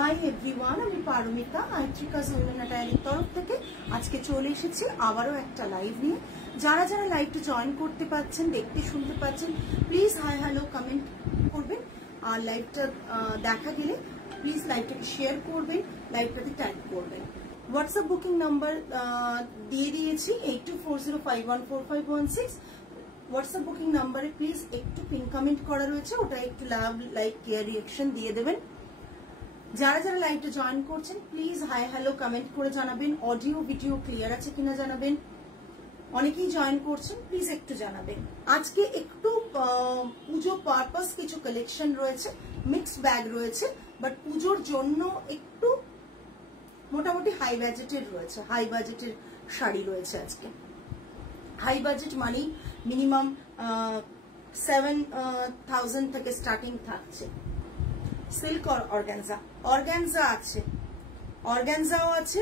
Hi everyone, আমি Paromita আইট্রিকাস women অ্যাটায়ারের তরফ থেকে আজকে চলে এসেছি আবারও একটা লাইভ নিয়ে। যারা যারা লাইভটা জয়েন করতে পারছেন, দেখতে শুনতে পাচ্ছেন, প্লিজ হাই হ্যালো কমেন্ট করবেন। আর লাইভটা দেখা গেলে প্লিজ লাইভটাকে শেয়ার করবেন, লাইভটাতে ট্যাগ করবেন। হোয়াটসঅ্যাপ বুকিং নাম্বার দিয়ে দিয়েছি 8240514516। হোয়াটসঅ্যাপ বুকিং নাম্বারে প্লিজ একটু পিন কমেন্ট করা রয়েছে, ওটা একটু লাভ লাইক কেয়ার রিঅ্যাকশন দিয়ে দেবেন। যারা যারা লাইভটা জয়েন করছেন প্লিজ হাই হ্যালো কমেন্ট করে জানাবেন। অডিও ভিডিও ক্লিয়ার আছে কিনা জানাবেন। অনেকেই জয়েন করছেন, প্লিজ একটু জানাবেন। আজকে একটু পুজো পারপাস কিছু কালেকশন রয়েছে, মিক্স ব্যাগ রয়েছে, বাট পুজোর জন্য একটু মোটামুটি হাই বাজেটের রয়েছে, হাই বাজেটের শাড়ি রয়েছে আজকে। হাই বাজেট মানে মিনিমাম 7,000 থেকে স্টার্টিং থাকছে। সিল্ক আর অর্গানজা, অর্গানজা আছে, অর্গানজাও আছে,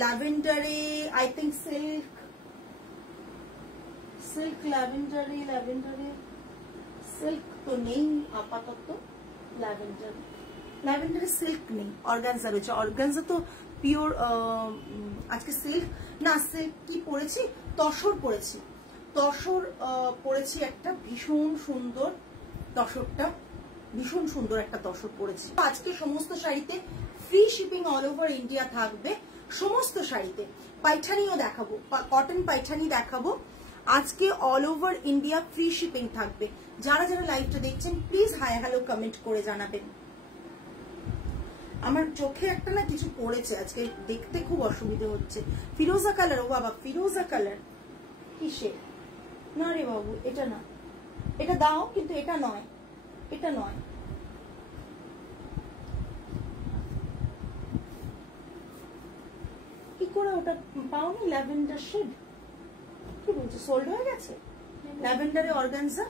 ল্যাভেন্ডারে আই থিঙ্ক সিল্ক সিল্ক ল্যাভেন্ডারে সিল্ক তো নেই আপাতত। ল্যাভেন্ডারে সিল্ক নেই, অর্গানজা রয়েছে। অর্গানজা তো পিওর আজকে সিল্ক না, সিল্ক কি পরেছি, তসর পরেছি, তসর পরেছি একটা ভীষণ সুন্দর, তসরটা ভীষণ সুন্দর একটা তসর পরেছি। আজকে সমস্ত শাড়িতে free shipping all over India থাকবে, সমস্ত শাড়িতে। পাইঠানিও দেখাবো, কটন পাইঠানি দেখাবো। আজকে all over India free shipping থাকবে। যারা যারা লাইভটা দেখছেন প্লিজ হাই হ্যালো কমেন্ট করে জানাবেন। আমার চোখে একটা না কিছু পড়েছে আজকে, দেখতে খুব অসুবিধা হচ্ছে। ফিরোজা কালার, ও বাবা ফিরোজা কালার কিসের? না রে বাবু, এটা না, এটা দাও, কিন্তু এটা নয়, এটা নয়। কি করে ওটা পাওনি? ল্যাভেন্ডার শেড কি বলছো, সোল্ড হয়ে গেছে? ল্যাভেন্ডারে অর্গানজা।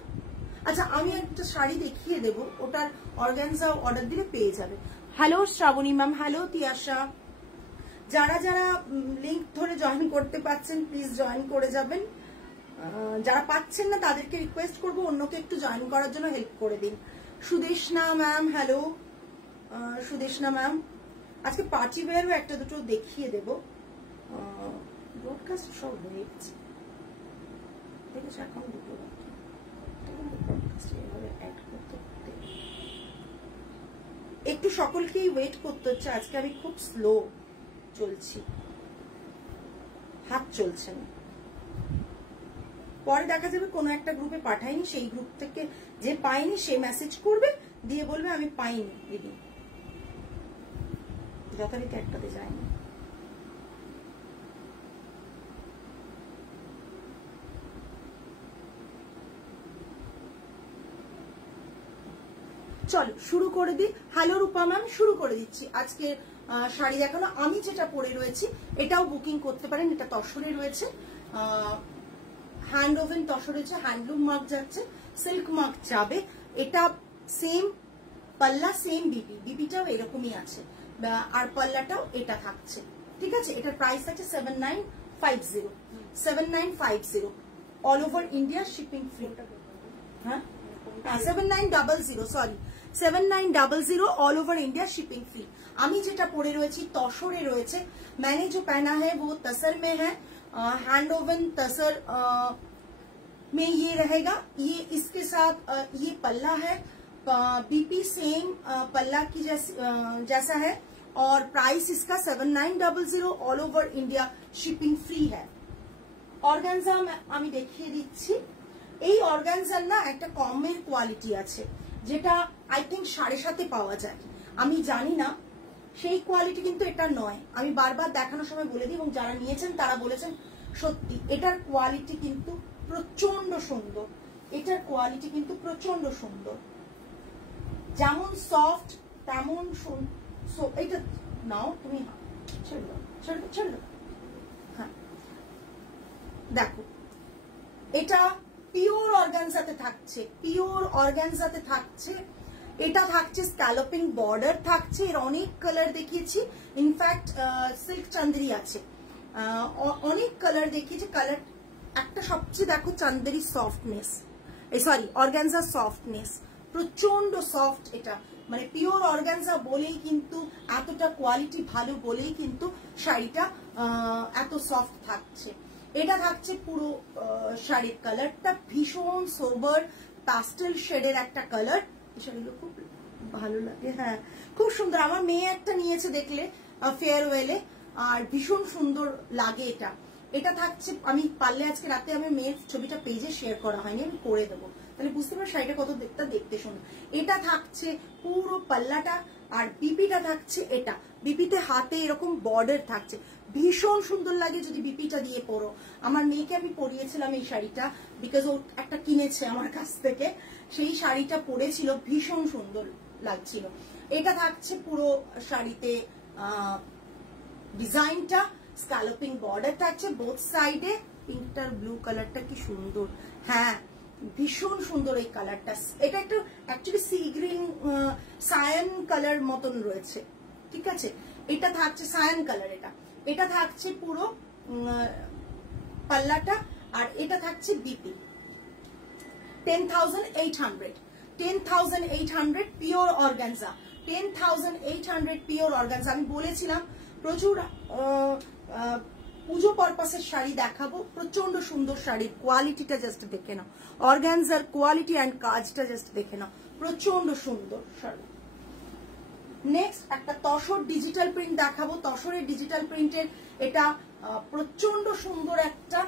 আচ্ছা, আমি একটা শাড়ি দেখিয়ে দেব, ওটার অর্গানজা অর্ডার দিলে পেয়ে যাবে। Hello Shraboni ma'am, hello Tiyasha. যারা যারা লিংক ধরে জয়েন করতে পারছেন প্লিজ জয়েন করে যাবেন। যারা পাচ্ছেন না তাদেরকে রিকোয়েস্ট করবো অন্যকে একটু জয়েন করার জন্য হেল্প করে দিন। Sudeshna ma'am, hello Sudeshna ma'am. আজকে পার্টি ওয়্যারও একটা দুটো দেখিয়ে দেব। ব্রডকাস্ট সব হয়ে গেছে, দেখেছো? এখন দুটো একটু সকলকেই ওয়েট করতে হচ্ছে। আজকে আমি খুব স্লো চলছি, হাত চলছে না। পরে দেখা যাবে কোনো একটা গ্রুপে পাঠাইনি, সেই গ্রুপ থেকে যে পাইনি সে মেসেজ করবে, দিয়ে বলবে আমি পাইনি দিদি। যথারীতি একটাতে যায়নি। চলো শুরু করে দিই। হ্যালো রূপা ম্যাম, শুরু করে দিচ্ছি আজকে শাড়ি দেখানো। আমি যেটা পরে রয়েছি এটাও বুকিং করতে পারেন, এটা তসরে রয়েছে, হ্যান্ড ওভেন তসর রয়েছে, হ্যান্ডলুম মার্ক যাচ্ছে, সিল্ক মার্ক যাবে। এটা সেম পাল্লা, সেম বিপিটাও এরকমই আছে, আর পাল্লাটাও এটা থাকছে, ঠিক আছে? এটার প্রাইস আছে 7950 all over India shipping free. হ্যাঁ 7900, sorry 7900 all over India shipping free. আমি যেটা পরে রয়েছি তসরে রয়েছে। मैंने जो पहना है वो तसर में है, हैंड ओवन तसर में ये रहेगा। ये इसके साथ ये पल्ला है, बीपी सेम पल्ला की जैसा है, और प्राइस इसका 7900 all over India shipping free है। অর্গানজা আমি দেখিয়ে দিচ্ছি। এই অর্গানজার না একটা কমের কোয়ালিটি আছে, যেটা আই থিঙ্ক 7.5 পাওয়া যায়। আমি জানি না সেই কোয়ালিটি, কিন্তু এটা নয়। আমি বারবার দেখানোর সময় বলে দিই, এবং যারা নিয়েছেন তারা বলেছেন সত্যি এটার কোয়ালিটি কিন্তু প্রচন্ড সুন্দর। এটার কোয়ালিটি কিন্তু প্রচন্ড সুন্দর, যেমন সফট তেমন এটা নাও তুমি, ছেড়ে হ্যাঁ দেখো, এটা পিওর অর্গানজাতে থাকছে, পিওর অর্গানজাতে থাকছে। এটা থাকছে স্ক্যালপিং বর্ডার থাকছে, এর অনেক কালার দেখিয়েছি। ইনফ্যাক্ট সিল্ক চান্দেরি আছে, অনেক কালার দেখিয়েছি। কালার একটা সবচেয়ে দেখো Chanderi softness, sorry organza softness, প্রচন্ড সফট। এটা মানে পিওর অর্গানজা বলেই কিন্তু, এতটা কোয়ালিটি ভালো বলেই কিন্তু শাড়িটা এত সফট থাকছে। এটা থাকছে পুরো শাড়ির কালারটা ভীষণ সোবার প্যাস্টেল শেডের একটা কালার। এই শাড়িগুলো খুব ভালো লাগে, হ্যাঁ খুব সুন্দর। আমার মেয়ে একটা নিয়েছে দেখলে ফেয়ারওয়েলে, আর ভীষণ সুন্দর লাগে এটা। এটা থাকছে, আমি পারলে আজকে রাতে আমি মেয়ের ছবিটা পেজে শেয়ার করা হয়নি, আমি করে দেবো, তাহলে বুঝতে পারো শাড়িটা কত দেখতে সুন্দর। এটা থাকছে পুরো পাল্লাটা, আর বিপিটা থাকছে এটা, বিপিতে হাতে এরকম বর্ডার থাকছে, ভীষণ সুন্দর লাগে যদি বিপিটা দিয়ে পরো। আমার মেয়েকে আমি পরিয়েছিলাম এই শাড়িটা, বিকজ ও একটা কিনেছে আমার কাছ থেকে, সেই শাড়িটা পরেছিল, ভীষণ সুন্দর লাগছিল। এটা থাকছে পুরো শাড়িতে ডিজাইনটা, স্ক্যালপিং বর্ডার থাকছে বোথ সাইডে। পিঙ্কটার ব্লু কালারটা কি সুন্দর, হ্যাঁ ভীষণ সুন্দর এই কালারটা। এটা একটু actually sea green cyan colour মতন রয়েছে, ঠিক আছে। এটা থাকছে সায়ান কালার, এটা থাকছে পুরো পাল্লাটা, আর এটা থাকছে BP. 10,800 10,800 pure organza, 10,800 pure organza. আমি বলেছিলাম প্রচুর পুজো পারপাসের শাড়ি দেখাবো, প্রচন্ড সুন্দর শাড়ির কোয়ালিটিটা জাস্ট দেখে নাও, অর্গানজার কোয়ালিটি অ্যান্ড কাজটা জাস্ট দেখে নাও, প্রচন্ড সুন্দর শাড়ি। নেক্সট একটা তসর ডিজিটাল প্রিন্ট দেখাবো। তসরের ডিজিটাল প্রিন্টের এটা প্রচন্ড সুন্দর একটা,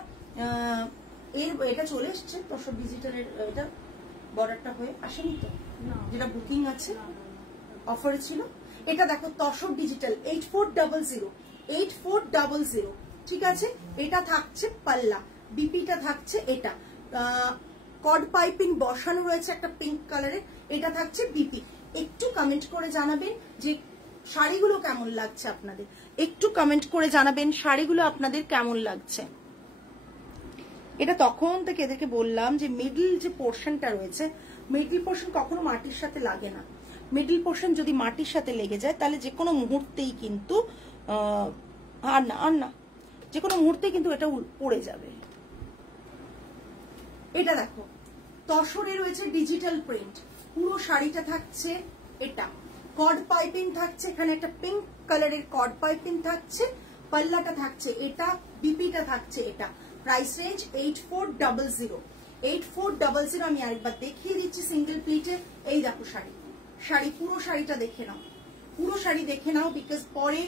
এটা চলে এসছে তসর ডিজিটালের, এটা বর্ডারটা হয়ে আসেনি তো, যেটা বুকিং আছে অফারে ছিল। এটা দেখো তসর ডিজিটাল 8400, ঠিক আছে। এটা থাকছে পাল্লা, বিপিটা থাকছে এটা, কড পাইপিং বসানো রয়েছে একটা পিঙ্ক কালারের, এটা থাকছে বিপি। একটু কমেন্ট করে জানাবেন যে শাড়িগুলো কেমন লাগছে আপনাদের, একটু কমেন্ট করে জানাবেন শাড়িগুলো আপনাদের কেমন লাগছে। এটা তখন থেকে এদেরকে বললাম যে মিডল যে পোর্শনটা রয়েছে, মিডল পোর্শন কখনো মাটির সাথে লাগে না। মিডল পোর্শন যদি মাটির সাথে লেগে যায় তাহলে যে কোনো মুহূর্তেই কিন্তু আর না যে কোনো মুহূর্তে কিন্তু এটা পড়ে যাবে। এটা দেখো তসরে রয়েছে ডিজিটাল প্রিন্ট, পুরো শাড়িটা থাকছে এটা, কড পাইপিং থাকছে, এখানে একটা পিঙ্ক কালারের কড পাইপিং থাকছে, পাল্লাটা থাকছে এটা, বিপিটা থাকছে এটা। Price range 8400। আমি আরেকবার দেখিয়ে দিচ্ছি সিঙ্গেল প্লিটে। এই দেখো শাড়ি পুরো শাড়িটা দেখে নাও, পুরো শাড়ি দেখে নাও, বিকজ পরে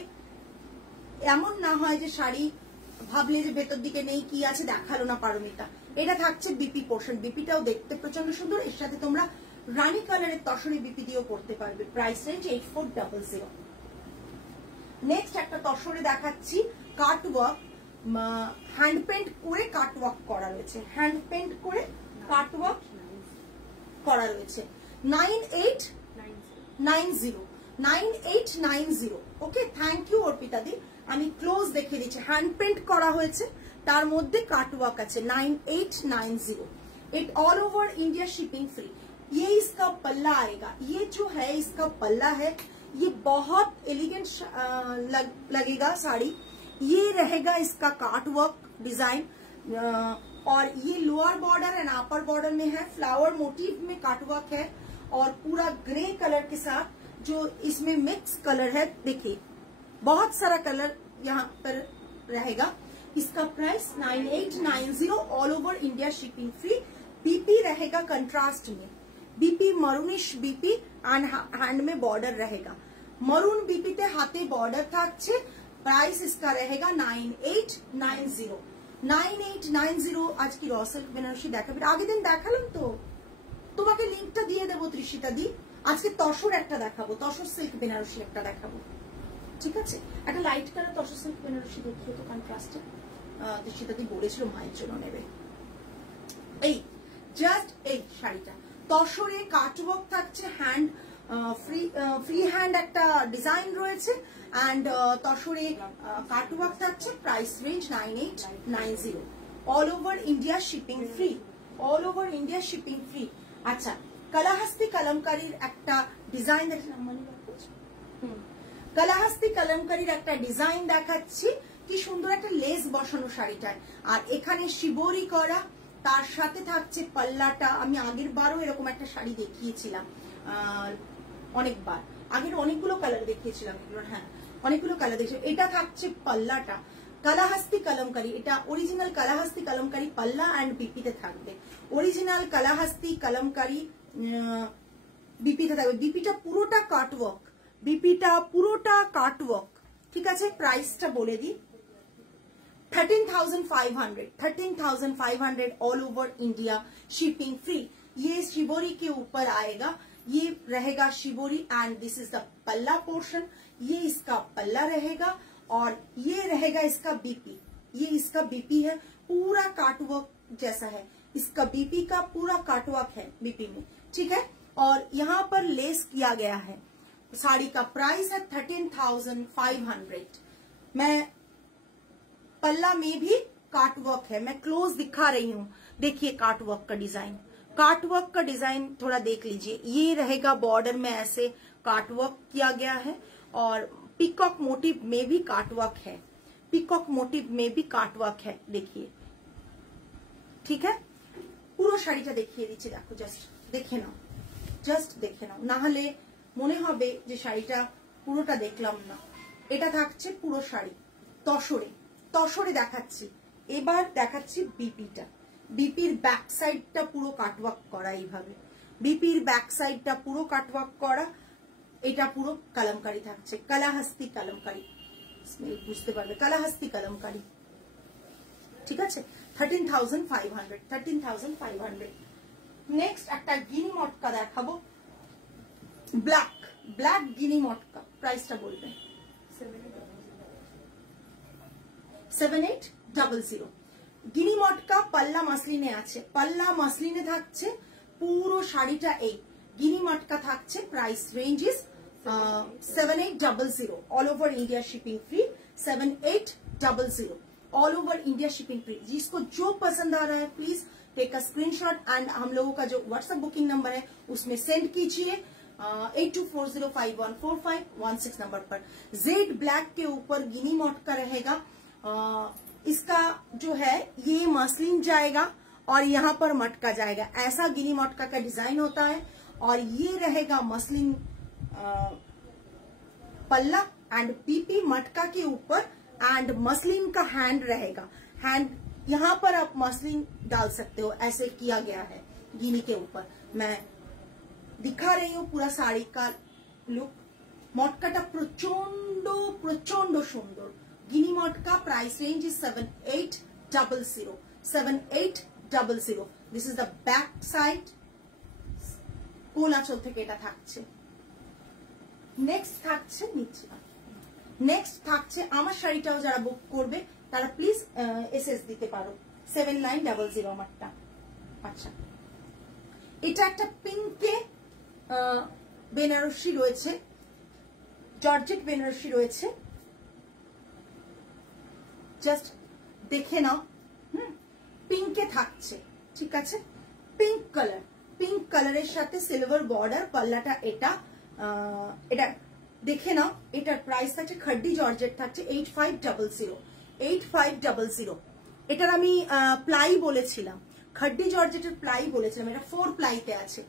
এমন না হয় যে শাড়ি ভাবলে যে ভেতর দিকে নেই, কি আছে দেখালো না পারমিতা। এটা থাকছে বিপি পোর্শন, বিপিটাও দেখতে প্রচন্ড সুন্দর, এর সাথে তোমরা রানী কালারের তসরে বিপি দিয়েও করতে পারবে। Price range 8400। নেক্সট একটা তসরে দেখাচ্ছি, কাট ওয়ার্ক, হ্যান্ড পেন্ট করে কাট ওয়ার্ক করা রয়েছে, হ্যান্ড পেন্ট করে কাট ওয়ার্ক করা রয়েছে। 9890। ওকে, থ্যাংক ইউ অর্পিতা দি। আমি ক্লোজ দেখিয়ে দিচ্ছি, হ্যান্ড পেন্ট করা হয়েছে, তার মধ্যে কাট ওয়ার্ক আছে। 9890। It all over India shipping free. ये इसका पल्ला आएगा, ये जो है इसका पल्ला है, ये बहुत एलिगेंट लगेगा साड़ी। ये रहेगा इसका काट वर्क डिजाइन, और ये lower border and upper border में है, फ्लावर मोटिव में काट वर्क है, और पूरा ग्रे कलर के साथ जो इसमें मिक्स कलर है, देखिए बहुत सारा कलर यहाँ पर रहेगा। इसका price 9890, all over India shipping free. BP रहेगा कंट्रास्ट में, BP maroonish BP and hand में बॉर्डर रहेगा। मरून बीपी ते हाथे बॉर्डर থাকছে। प्राइस इसका रहेगा 9890। आज की रॉ सिल्क বেনারসি দেখাবে, আগের দিন দেখালাম তো, তোমাকে লিংকটা দিয়ে দেবো তৃষিতা দি। আজকে তসর একটা দেখাবো, তসর সিল্ক বেনারসি একটা দেখাবো, ঠিক আছে। একটা light colour tussar silk Banarasi দেখিও তো কন্ট্রাস্টে, তৃষিতা দি বলেছিল মায়ের জন্য নেবে। এই জাস্ট এই শাড়িটা তসরে কাটওয়ার্ক থাকছে, হ্যান্ড ফ্রি হ্যান্ড একটা ডিজাইন রয়েছে, এন্ড তসরে কাটওয়ার্ক থাকছে। Price range 9890, all over India shipping free, all over India shipping free. আচ্ছা, কালাহাস্তি কলমকারীর একটা ডিজাইন দেখলাম, কালাহাস্তি কলমকারীর একটা ডিজাইন দেখাচ্ছি, কি সুন্দর একটা লেস বসানো শাড়িটায়, আর এখানে শিবরি করা, তার সাথে থাকছে পাল্লাটা। আমি আগের বারও এরকম একটা শাড়ি দেখিয়েছিলাম, অনেকবার, আগের অনেকগুলো কালার দেখিয়েছিলাম এগুলোর, হ্যাঁ অনেকগুলো কালার দেখছি। এটা থাকছে পাল্লাটা কালাহাস্তি কলমকারি, এটা অরিজিনাল কালাহাস্তি কলমকারি পাল্লা অ্যান্ড বিপিতে থাকবে, অরিজিনাল কালাহাস্তি কলমকারি বিপিতে থাকবে। বিপিটা পুরোটা কাটওয়ার্ক, বিপিটা পুরোটা কাটওয়ার্ক, ঠিক আছে। প্রাইসটা বলে দিই 13,500, 13,500 all over India, shipping free. ये शिवोरी के ऊपर आएगा, ये रहेगा shibori and this is the पल्ला पोर्शन, ये इसका पल्ला रहेगा और ये रहेगा इसका बीपी, ये इसका बीपी है, पूरा काटवर्क जैसा है, इसका बीपी का पूरा काटवर्क है बीपी में, ठीक है। और यहाँ पर लेस किया गया है। साड़ी का प्राइस है 13,500। मैं पल्ला में भी काटवर्क है, मैं क्लोज दिखा रही हूँ, देखिए काटवर्क का डिजाइन, काटवर्क का डिजाइन थोड़ा देख लीजिए। ये रहेगा बॉर्डर में ऐसे काटवर्क किया गया है और पिकॉक मोटिव में भी काटवर्क है, पिकॉक मोटिव में भी काटवर्क है, देखिए, ठीक है। পুরো শাড়িটা দেখিয়ে দিচ্ছি, দেখো জাস্ট দেখে নাও, জাস্ট দেখে নাও, না হলে মনে হবে যে শাড়িটা পুরোটা দেখলাম না। এটা থাকছে পুরো শাড়ি তসরে, তসরে দেখাচ্ছি। এবার দেখাচ্ছি বিপিটা, বিপির ব্যাক সাইডটা পুরো কাটওয়ার্ক করা, এইভাবে বিপির ব্যাক সাইডটা পুরো কাটওয়ার্ক করা। এটা পুরো কলমকারি থাকছে, কালাহাস্তি কলমকারি, স্মেল বুঝতে পারবে, কালাহাস্তি কলমকারি, ঠিক আছে। 13,500, 13,500। নেক্সট একটা গিনি মটকা দেখাবো, ব্ল্যাক, ব্ল্যাক গিনি মটকা, প্রাইসটা বলবেন 7800। গিনি মটকা পাল্লা মাসলিনে আছে, পাল্লা মাসলিনে থাকছে পুরো শাড়িটা। এই গিনি মটকা থাকছে, price range is 7800, all over India shipping free, 7800 all over India shipping free. जिसको जो पसंद आ रहा है please take a screenshot and हम लोगों का जो व्हाट्सएप बुकिंग नंबर है उसमें सेंड कीजिए 8240514516 नंबर पर। जेड ब्लैक के ऊपर गिनी मटका रहेगा, इसका जो है ये मसलिन जाएगा और यहाँ पर मटका जाएगा, ऐसा गिनी मटका का डिजाइन होता है। और ये रहेगा मसलिन पल्ला एंड पीपी मटका के ऊपर एंड मसलिन का हैंड रहेगा, हैंड यहाँ पर आप मसलिन डाल सकते हो, ऐसे किया गया है गिनी के ऊपर। मैं दिखा रही हूँ पूरा साड़ी का लुक। मटकाटा प्रचंड प्रचंड सुंदर गिनी मटका, price range is 7800, 7800। This is the back side, কোল আঁচল থেকে এটা থাকছে। নেক্সট থাকছে নিচে, নেক্সট থাকছে আমার শাড়িটাও যারা বুক করবে তারা প্লিজ এসএস দিতে পারো 7900 আমারটা। আচ্ছা, এটা একটা পিঙ্কে বেনারসি রয়েছে, জর্জেট বেনারসি রয়েছে, জাস্ট দেখে নাও। পিঙ্কে থাকছে, ঠিক আছে, পিঙ্ক কালার, পিঙ্ক কালারের সাথে সিলভার বর্ডার, পাল্লাটা এটা, এটা দেখে নাও। এটার প্রাইস থাকছে খাড্ডি জর্জেট থাকছে 8500, 8500। এটার আমি প্লাই বলেছিলাম, খাড্ডি জর্জেটের প্লাই বলেছিলাম, এটা 4 প্লাইতে আছে,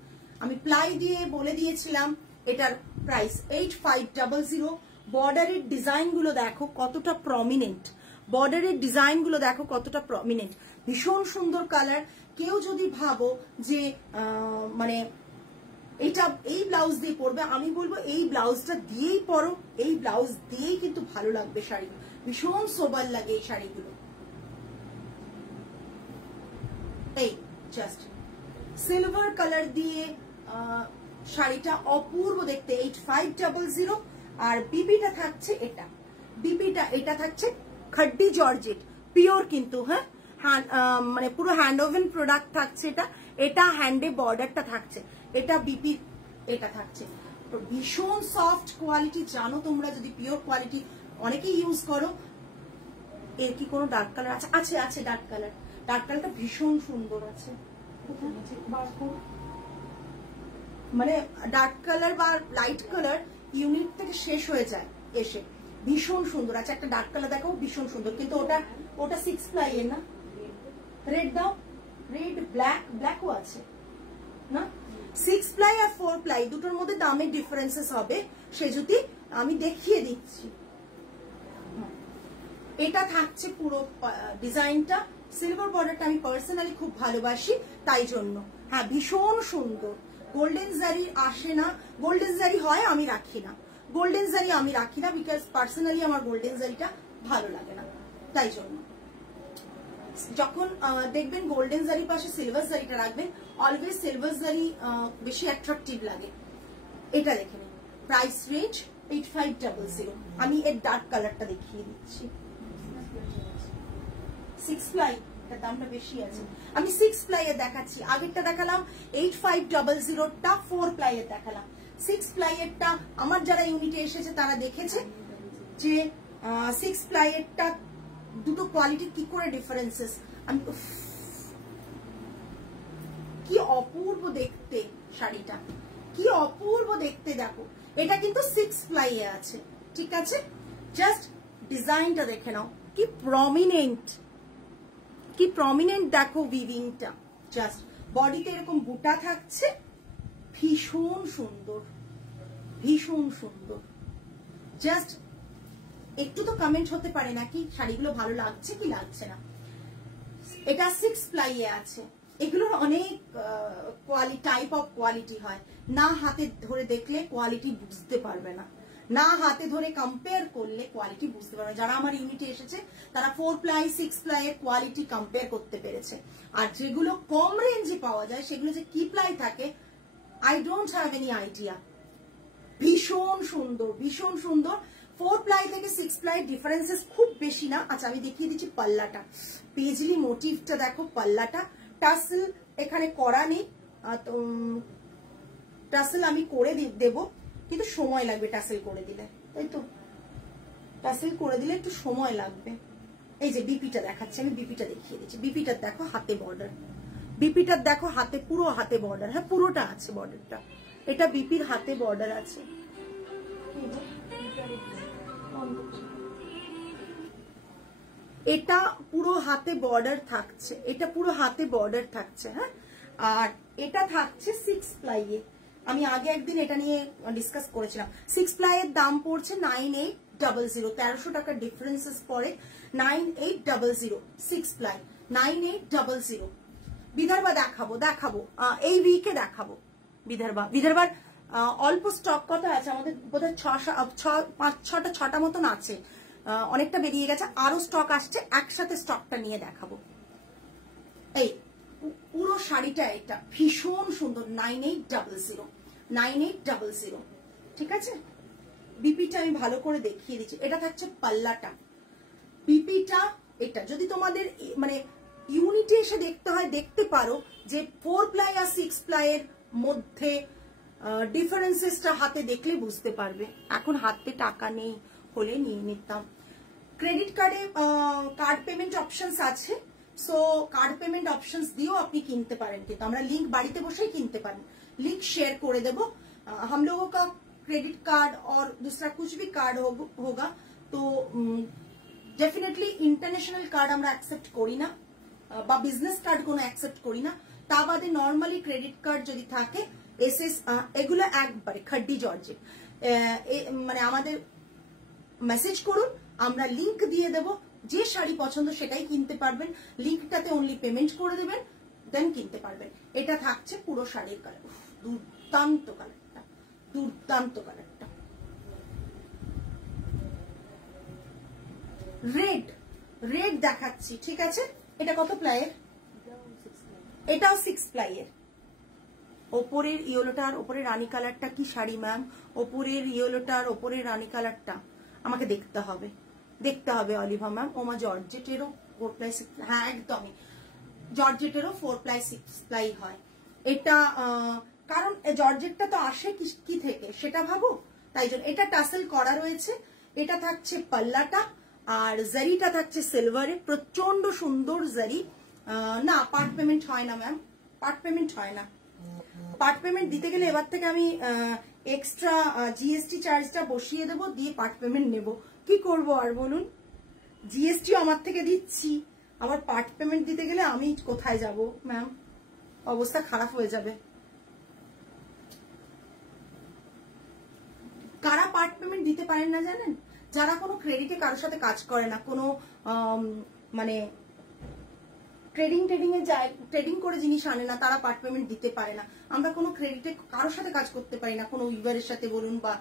আমি প্লাই দিয়ে বলে দিয়েছিলাম। এটার প্রাইস 8500। বর্ডারের ডিজাইন গুলো দেখো কতটা প্রমিনেন্ট, বর্ডারের ডিজাইন গুলো দেখো কতটা প্রমিনেন্ট, ভীষণ সুন্দর কালার। কেউ যদি ভাবো যে মানে এটা এই ব্লাউজ দিয়ে পরবে, আমি বলবো এই ব্লাউজটা দিয়েই পরো, এই ব্লাউজ দিয়েই কিন্তু ভালো লাগবে শাড়িগুলো, ভীষণ সোবার লাগে এই শাড়িগুলো। এই জাস্ট সিলভার কালার দিয়ে শাড়িটা অপূর্ব দেখতে, 8500। আর বিপিটা থাকছে এটা, বিপিটা এটা থাকছে খাড্ডি জর্জেট পিওর কিন্তু, হ্যাঁ মানে পুরো হ্যান্ড ওভেন প্রোডাক্ট থাকছে এটা, এটা হ্যান্ডে বর্ডারটা থাকছে, এটা বিপি এটা থাকছে, ভীষণ সফট কোয়ালিটি। জানো তোমরা যদি পিওর কোয়ালিটি অনেকেই ইউজ করো। এর কি কোনো ডার্ক কালার আছে? আছে, আছে ডার্ক কালার, ডার্ক কালারটা ভীষণ সুন্দর আছে। মানে ডার্ক কালার বা লাইট কালার ইউনিট থেকে শেষ হয়ে যায় এসে, ভীষণ সুন্দর আছে। একটা ডার্ক কালার দেখাও, ভীষণ সুন্দর, কিন্তু ওটা ওটা 6 প্লাই এর না। রেড দাও, রেড, ব্ল্যাক, ব্ল্যাকও আছে না, 6 প্লাই আর 4 প্লাই দুটোর মধ্যে দামের ডিফারেন্সেস হবে, সেজুতি আমি দেখিয়ে দিচ্ছি। এটা থাকছে পুরো ডিজাইনটা, সিলভার বর্ডারটা আমি পার্সোনালি খুব ভালোবাসি, তাই জন্য। হ্যাঁ, ভীষণ সুন্দর। গোল্ডেন জারি আসে না, গোল্ডেন জারি হয় আমি রাখি না, গোল্ডেন জারি আমি রাখি না, বিকজ পার্সোনালি আমার গোল্ডেন জারিটা ভালো লাগে না, তাই জন্য। যখন দেখবেন গোল্ডেন জারি পাশে সিলভার জারিটা রাখবেন, অলওয়েজ সিলভার জারি বেশি অ্যাট্রাকটিভ লাগে। এটা দেখে নিন, প্রাইস রেঞ্জ 8500। আমি এর ডার্ক কালারটা দেখিয়ে দিচ্ছি। 6 প্লাই, এর দামটা বেশি আছে। আমি 6 প্লাই এর দেখাচ্ছি, আগেরটা দেখালাম 8500টা 4 প্লাই এর দেখালাম। 6 প্লাই এরটা আমার যারা ইউনিটে এসেছে তারা দেখেছে যে 6 প্লাই এরটা দুটো কোয়ালিটি কি করে ডিফারেন্সেস। আমি কি অপূর্ব দেখতে শাড়িটা, কি অপূর্ব দেখতে, দেখো এটা কিন্তু 6 প্লাই এ আছে, ঠিক আছে। জাস্ট ডিজাইনটা দেখে নাও, কি প্রমিনেন্ট, কি প্রমিনেন্ট দেখো উইভিংটা। জাস্ট বডিতে এরকম বুটা থাকছে, ভীষণ সুন্দর, ভীষণ সুন্দর। জাস্ট একটু তো কমেন্ট হতে পারে নাকি শাড়িগুলো ভালো লাগছে কি লাগছে না। এটা 6 প্লাই এ আছে। এগুলোর অনেক টাইপ অফ কোয়ালিটি হয়, না হাতে ধরে দেখলে কোয়ালিটি বুঝতে পারবে না, না হাতে ধরে কম্পেয়ার করলে কোয়ালিটি বুঝতে পারবে। যারা আমার ইউনিটে এসেছে তারা 4 প্লাই 6 প্লাই এর কোয়ালিটি কম্পেয়ার করতে পেরেছে। আর যেগুলো কম রেঞ্জে পাওয়া যায় সেগুলো যে কি প্লাই থাকে I don't have any idea. ভীষণ সুন্দর, ভীষণ সুন্দর। 4 প্লাই থেকে 6 প্লাই ডিফারেন্সেস খুব বেশি না। আচ্ছা, আমি দেখিয়ে দিচ্ছি পাল্লাটা, পেজলি মোটিভটা দেখো, পাল্লাটা টাসেল এখানে করা নেই, টাসেল আমি করে দেব, কিন্তু সময় লাগবে টাসেল করে দিলে, তাই তো, টাসেল করে দিলে একটু সময় লাগবে। এই যে বিপিটা দেখাচ্ছি, আমি বিপিটা দেখিয়ে দিচ্ছি। বিপিটার দেখো হাতে বর্ডার, বিপিটার দেখো হাতে, পুরো হাতে বর্ডার, হ্যাঁ পুরোটা আছে বর্ডারটা, এটা বিপির হাতে বর্ডার আছে। এটা পুরো হাতে বর্ডার থাকছে, এটা পুরো হাতে বর্ডার থাকছে, হ্যাঁ। আর এটা থাকছে 6 প্লাই এ। আমি আগে একদিন এটা নিয়ে ডিসকাস করেছিলাম। 6 প্লাই এর দাম পড়ছে 9800, 1300 টাকার ডিফারেন্সেস পড়ে। 9800 6 প্লাই, 9800। বিদর্ভা দেখাবো, দেখাবো এই উইকে দেখাবো বিদর্ভা। বিদর্ভার অল্প স্টক কত আছে আমাদের, বোধহয় 6টা মতন আছে, অনেকটা বেরিয়ে গেছে, আরো স্টক আসছে, একসাথে স্টকটা নিয়ে দেখাবো। এই পুরো শাড়িটা এটা ভীষণ সুন্দর, 9800, 9800, ঠিক আছে। বিপিটা আমি ভালো করে দেখিয়ে দিচ্ছি। এটা থাকছে পাল্লাটা, বিপিটা এটা যদি তোমাদের মানে ইউনিটে এসে দেখতে হয়, দেখতে পারো যে 4 প্লাই আর 6 প্লাই এর মধ্যে ডিফারেন্সেসটা হাতে দেখলে বুঝতে পারবে। এখন হাতে টাকা নেই হলে নিয়ে নিতাম। ক্রেডিট কার্ডে কার্ড পেমেন্ট অপশনস আছে, সো কার্ড পেমেন্ট অপশনস দিয়েও আপনি কিনতে পারেন, কিন্তু আমরা লিংক বাড়িতে বসেই কিনতে পারেন, लिंक शेयर করে দেব। हम लोगों का क्रेडिट कार्ड और दूसरा कुछ भी कार्ड होगा तो डेफिनेटली इंटरनेशनल कार्ड আমরা অ্যাকসেপ্ট করি না বা বিজনেস কার্ড কোনো অ্যাকসেপ্ট করি না। তা বাদে নরমালি ক্রেডিট কার্ড যদি থাকে এসএস এগুলো একবারে খাড্ডি জর্জেট, মানে আমাদের মেসেজ করুন, আমরা লিংক দিয়ে দেব, যে শাড়ি পছন্দ সেটাই কিনতে পারবেন, লিংকটাতে অনলি পেমেন্ট করে দেবেন, দেন কিনতে পারবেন। এটা থাকছে পুরো শাড়ির কালার, দুর্দান্ত কালারটা, দুর্দান্ত কালারটা, রেড রেড দেখাচ্ছি, ঠিক আছে। এটা কত প্লাইয়ের? এটাও 6 প্লাইয়ের। ওপরের ইয়েলোটার ওপরে রানী কালারটা কি শাড়ি ম্যাম, ওপরের ইয়েলোটার ওপরে রানী কালারটা আমাকে দেখতে হবে, দেখতে হবে অলিভা ম্যাম। ওমা জর্জেটেরও 4 প্লাই 6, হ্যাঁ একদমই জর্জেটেরও 4 প্লাই 6 প্লাই হয় এটা, কারণ জর্জেটটা তো আসে কি থেকে সেটা ভাবো, তাই জন্য। এটা টাসেল করা রয়েছে, এটা থাকছে পাল্লাটা, আর জারিটা থাকছে সিলভারে, প্রচন্ড সুন্দর জারি। না পার্ট পেমেন্ট হয় না ম্যাম, পার্ট পেমেন্ট হয় না। পার্ট পেমেন্ট দিতে গেলে এবার থেকে আমি এক্সট্রা জিএসটি চার্জটা বসিয়ে দেবো, দিয়ে পার্ট পেমেন্ট নেব, কি করব আর বলুন। জিএসটিও আমার থেকে দিচ্ছি, আবার পার্ট পেমেন্ট দিতে গেলে আমি কোথায় যাব ম্যাম, অবস্থা খারাপ হয়ে যাবে। কারা পার্ট পেমেন্ট দিতে পারেন না জানেন? যারা কোনো ক্রেডিটে কারোর সাথে কাজ করে না, কোনো মানে ট্রেডিং করে জিনিস আনে না, তারা পার্ট পেমেন্ট দিতে পারে না। আমরা কোনো ক্রেডিটে কারোর সাথে কাজ করতে পারি না, কোনো উইভারের সাথে বলুন বা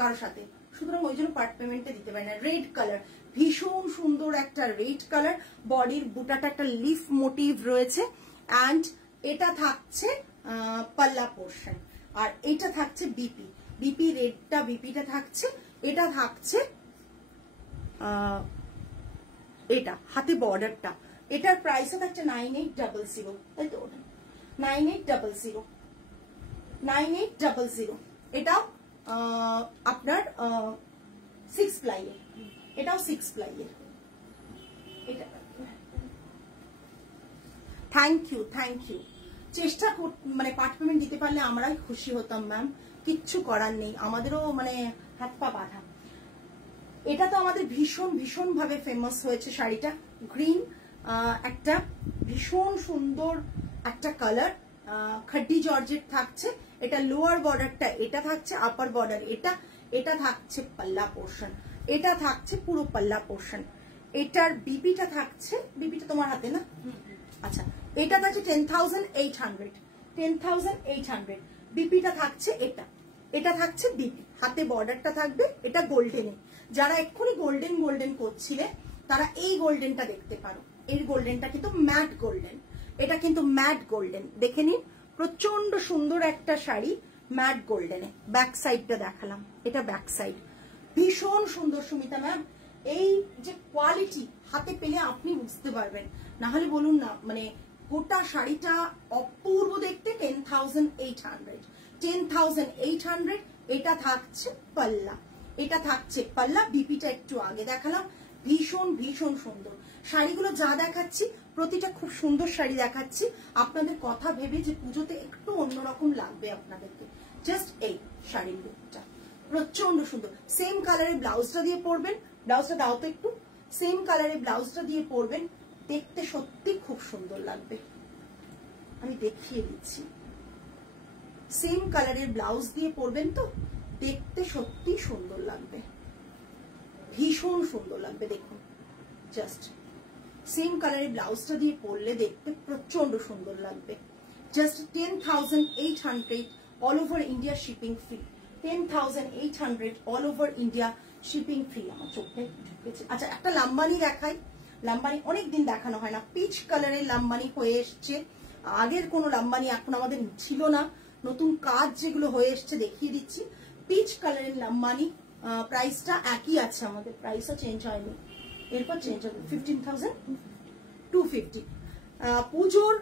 কারোর সাথে, সুতরাং ওই জন্য পার্ট পেমেন্টে দিতে পারি না। রেড কালার, ভীষণ সুন্দর একটা রেড কালার, বডির বুটাটা একটা লিফ মোটিভ রয়েছে, অ্যান্ড এটা থাকছে পাল্লা পোর্শন, আর এটা থাকছে বিপি রেডটা, বিপিটা থাকছে, এটা থাকছে এটা হাতে বর্ডারটা। এটার প্রাইসও থাকছে 9800, তাই তো? 9800 এটাও আপনার 6 প্লাইয়ের, এটাও 6 প্লাইয়ের। এটা থ্যাংক ইউ চেষ্টা মানে পার্ট পেমেন্ট দিতে পারলে আমরাই খুশি হতাম ম্যাম, কিচ্ছু করার নেই, আমাদেরও মানে হাত পা বাঁধা। এটা তো আমাদের ভীষণ ভাবে ফেমাস হয়েছে শাড়িটা, গ্রিন, একটা ভীষণ সুন্দর একটা কালার, খাড্ডি জর্জেট থাকছে। এটা লোয়ার বর্ডারটা এটা থাকছে, আপার বর্ডার এটা থাকছে পাল্লা পোর্শন, এটা থাকছে পুরো পাল্লা পোর্শন। এটার বিপিটা থাকছে, বিপিটা তোমার হাতে না? আচ্ছা, এটা থাকছে 10,800, বিপিটা থাকছে এটা থাকছে বিপি, হাতে বর্ডারটা থাকবে, এটা গোল্ডেনে। যারা এক্ষুনি গোল্ডেন করছিলে তারা এই গোল্ডেনটা দেখতে পারো, এই গোল্ডেনটা কিন্তু ম্যাট গোল্ডেন, এটা কিন্তু ম্যাট গোল্ডেন, দেখে নিন, প্রচন্ড সুন্দর একটা শাড়ি ম্যাট গোল্ডেনে। ব্যাক সাইডটা দেখালাম, এটা ব্যাক সাইড, ভীষণ সুন্দর সুমিতা ম্যাম। এই যে কোয়ালিটি হাতে পেলে আপনি বুঝতে পারবেন, না হলে বলুন না, মানে গোটা শাড়িটা অপূর্ব দেখতে। 10,800, এটা থাকছে পাল্লা, বিপিটা একটু আগে দেখালাম, ভীষণ সুন্দর শাড়িগুলো যা দেখাচ্ছি প্রতিটা খুব সুন্দর শাড়ি দেখাচ্ছি আপনাদের কথা ভেবে, যে পুজোতে একটু অন্যরকম লাগবে আপনাদেরকে। জাস্ট এই শাড়ির লুকটা প্রচন্ড সুন্দর। সেম কালারের ব্লাউজটা দিয়ে পরবেন, ব্লাউজটা দাও তো একটু, সেম কালারের ব্লাউজটা দিয়ে পরবেন, দেখতে সত্যি খুব সুন্দর লাগবে। আমি দেখিয়ে দিচ্ছি, সেম কালারের ব্লাউজ দিয়ে পরবেন তো দেখতে সত্যি সুন্দর লাগবে, ভীষণ সুন্দর লাগবে। দেখুন, জাস্ট সেম কালারের ব্লাউজটা দিয়ে পরলে দেখতে প্রচন্ড সুন্দর লাগবে। Just 10,800 all over India shipping free, 10,800 all over India shipping free. আমার চোখে ঢুকেছে। আচ্ছা, একটা লাম্বানি দেখাই, লাম্বানি অনেকদিন দেখানো হয় না, পিচ কালারের লাম্বানি হয়ে এসছে, আগের কোনো লাম্বানি এখন আমাদের ছিল না, নতুন কাজ যেগুলো হয়ে এসছে দেখিয়ে দিচ্ছি। পিচ কালারের লাম্বানি, প্রাইসটা একই আছে, আমাদের প্রাইসও চেঞ্জ হয়নি, এরপর চেঞ্জ হবে 15,250। পুজোর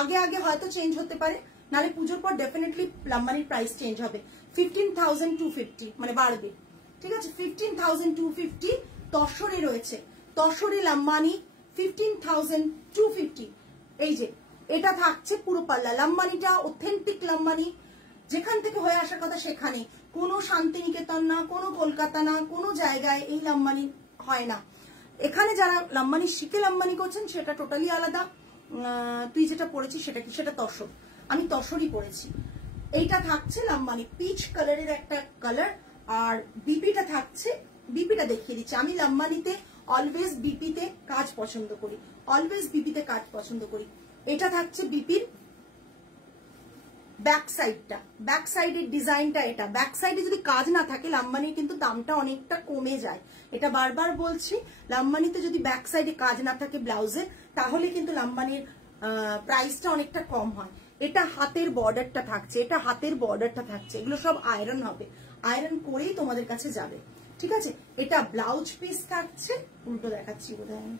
আগে হয়তো চেঞ্জ হতে পারে, নাহলে পুজোর পর ডেফিনেটলি লাম্বানির প্রাইস চেঞ্জ হবে, 15,250 মানে বাড়বে, ঠিক আছে? 15,250 তসরে রয়েছে, তসরে লাম্বানি 15,250। এই যে এটা থাকছে পুরো পাল্লা, লাম্বানিটা অথেন্টিক লাম্বানি, যেখান থেকে হয়ে আসার কথা সেখানে, কোনো শান্তিনিকেতন না, কোনো কলকাতা না, কোনো জায়গায় এই লাম্বানি হয় না। এখানে যারা লাম্বানি শিখে লাম্বানি করছেন সেটা টোটালি আলাদা। তুই যেটা পড়েছিস সেটা কি? সেটা তসর, আমি তসরই পড়েছি। এইটা থাকছে লাম্বানি, পিচ কালারের একটা কালার, আর বিপিটা থাকছে, বিপিটা দেখিয়ে দিচ্ছি। আমি লাম্বানিতে অলওয়েজ বিপিতে কাজ পছন্দ করি, এটা থাকছে বিপির ব্যাক সাইডটা, ব্যাক সাইডের ডিজাইনটা। এটা ব্যাক সাইডে যদি কাজ না থাকে লাম্বানির কিন্তু দামটা অনেকটা কমে যায়, এটা বারবার বলছি। লাম্বানিতে যদি ব্যাক সাইডে কাজ না থাকে ব্লাউজে, তাহলে কিন্তু লাম্বানির প্রাইসটা অনেকটা কম হয়। এটা হাতের বর্ডারটা থাকছে, এগুলো সব আয়রন হবে, আয়রন করেই তোমাদের কাছে যাবে, ঠিক আছে? এটা ব্লাউজ পিস থাকছে, উল্টো দেখাচ্ছি বোধহয়,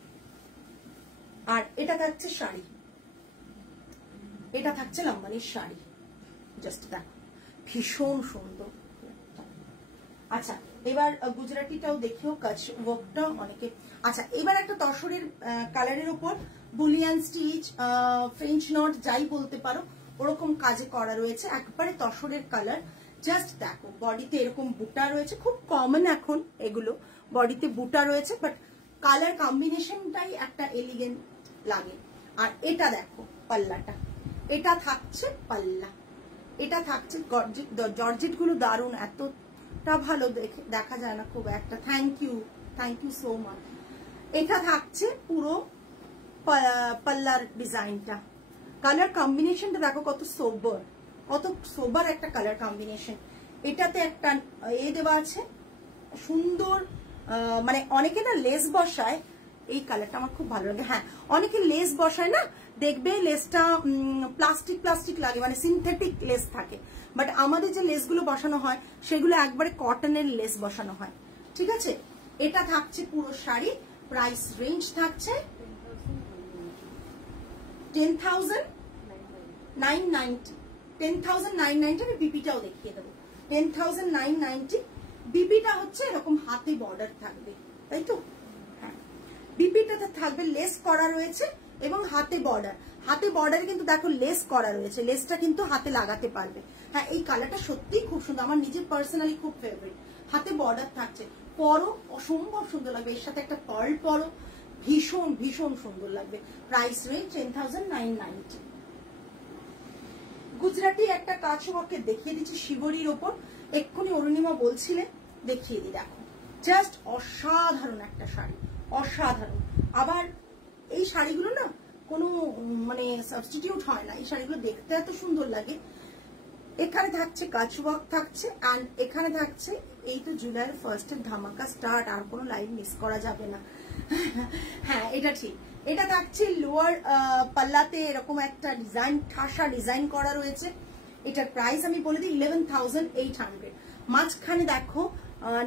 আর এটা থাকছে শাড়ি, এটা থাকছে লাম্বানির শাড়ি। জাস্ট দেখো, ভীষণ সুন্দর। আচ্ছা, এবার গুজরাটিটাও দেখিও, কাজ ওয়ার্কটা অনেকে। আচ্ছা, এবার একটা তসরের কালারের উপর বুলিয়ান স্টিচ, ফ্রেঞ্চ নট যাই বলতে পারো, ওরকম কাজে করা রয়েছে, একবারে তসরের কালার। জাস্ট দেখো, বডিতে এরকম বুটা রয়েছে, খুব কমন এখন এগুলো, বডিতে বুটা রয়েছে, বাট কালার কম্বিনেশনটাই একটা এলিগেন্ট লাগে। আর এটা দেখো পাল্লাটা, এটা থাকছে পাল্লা, এটা থাকছে জর্জেট গুলো দারুণ, এতটা ভালো দেখা যায় না খুব একটা। Thank you so much. এটা থাকছে পুরো পাল্লার ডিজাইনটা। কালার কম্বিনেশনটা দেখো কত সোবার একটা কালার কম্বিনেশন। এটাতে একটা দেওয়া আছে সুন্দর, মানে অনেকে না লেস বসায়, এই কালারটা আমার খুব ভালো লাগে। হ্যাঁ, অনেকে লেস বসায় না, দেখবে লেসটা প্লাস্টিক লাগে, মানে সিনথেটিক লেস থাকে। বাট আমাদের যে লেসগুলো বসানো হয় সেগুলো একবারে কটনের লেস বসানো হয়। ঠিক আছে, এটা থাকছে পুরো শাড়ি। প্রাইস রেঞ্জ থাকছে 10,990। 10,990। আমি বিপিটাও দেখিয়ে দেবো। 10,990। বিপিটা হচ্ছে এরকম হাতে বর্ডার থাকবে, তাই তো? হ্যাঁ, বিপিটাতে থাকবে লেস করা রয়েছে এবং হাতে বর্ডারে কিন্তু দেখো লেস করা রয়েছে, লেসটা কিন্তু হাতে লাগাতে পারবে। হ্যাঁ, এই কালারটা সত্যিই খুব সুন্দর, আমার নিজের পার্সোনালি খুব ফেভারিট। হাতে বর্ডার থাকছে, পরো অসম্ভব সুন্দর লাগবে, এর সাথে একটা পার্ল পরো, ভীষণ সুন্দর লাগবে। Price range 10,990। গুজরাটি একটা কাচওয়ার্কে দেখিয়ে দিচ্ছি শিবরির ওপর, এক্ষুনি অরুণিমা বলছিলে, দেখিয়ে দিই। দেখো জাস্ট অসাধারণ একটা শাড়ি, অসাধারণ। আবার এই শাড়িগুলো না কোনো মানে সাবস্টিটিউট হয় না, এই শাড়িগুলো দেখতে এত সুন্দর লাগে। এখানে থাকছে কাচওয়ার্ক থাকছে, অ্যান্ড এখানে থাকছে, এই তো জুলাইয়ের ফার্স্টের ধামাকা স্টার্ট, আর কোনো লাইন মিস করা যাবে না। হ্যাঁ, এটা ঠিক। এটা থাকছে লোয়ার পাল্লাতে এরকম একটা ডিজাইন, ঠাসা ডিজাইন করা রয়েছে। এটার প্রাইস আমি বলে দিই 11,800। মাঝখানে দেখো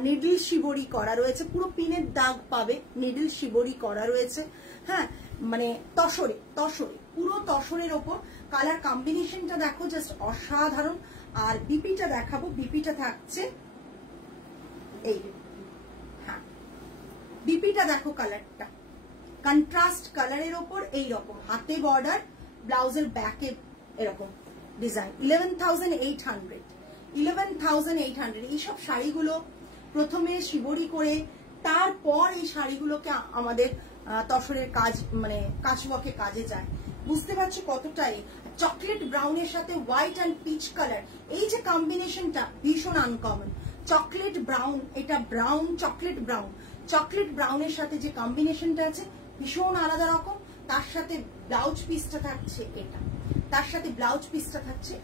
নিডল শিবরি করা রয়েছে, পুরো পিনের দাগ পাবে, নিডল শিবরি করা রয়েছে। হ্যাঁ, মানে তসরে পুরো তসরের ওপর কালার কম্বিনেশনটা দেখো জাস্ট অসাধারণ। আর বিপিটা দেখাবো, বিপিটা থাকছে এই, হ্যাঁ বিপিটা দেখো, কালারটা কন্ট্রাস্ট কালারের ওপর এইরকম হাতে বর্ডার, ব্লাউজের ব্যাকে এরকম ডিজাইন। 11,800। 11,800। এইসব শাড়িগুলো প্রথমে শিবরি করে তারপর এই শাড়িগুলোকে আমাদের তসরের কাজ, মানে কাচওয়ার্কে কাজে যায়। বুঝতে পারছো কতটাই। চকলেট ব্রাউনের সাথে হোয়াইট অ্যান্ড পিচ কালার, এই যে কম্বিনেশনটা ভীষণ আনকমন। চকলেট ব্রাউন, এটা ব্রাউন চকলেট ব্রাউনের সাথে যে কম্বিনেশনটা আছে ভীষণ আলাদা রকম। তার সাথে ব্লাউজ পিসটা থাকছে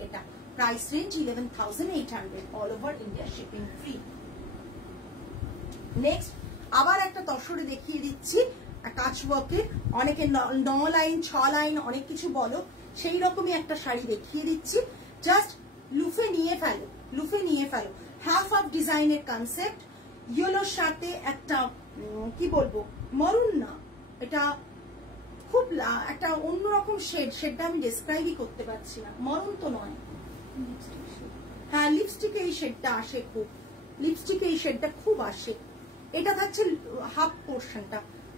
এটা। Price range 11,800, all over India shipping free. Next আবার একটা তসরে দেখিয়ে দিচ্ছি কাচওয়ার্কের, অনেকে 9 লাইন 6 লাইন অনেক কিছু বলো, সেই রকমই একটা শাড়ি দেখিয়ে দিচ্ছি। জাস্ট লুফে নিয়ে ফেলো। হাফ অফ ডিজাইনের কনসেপ্ট, ইয়েলোর সাথে একটা কি বলবো, মরুন না, এটা খুব একটা অন্যরকম শেডটা আমি ডেসক্রাইবই করতে পারছি না। মরুন তো নয়, হ্যাঁ লিপস্টিকে এই শেডটা আসে, খুব আসে। এটা থাকছে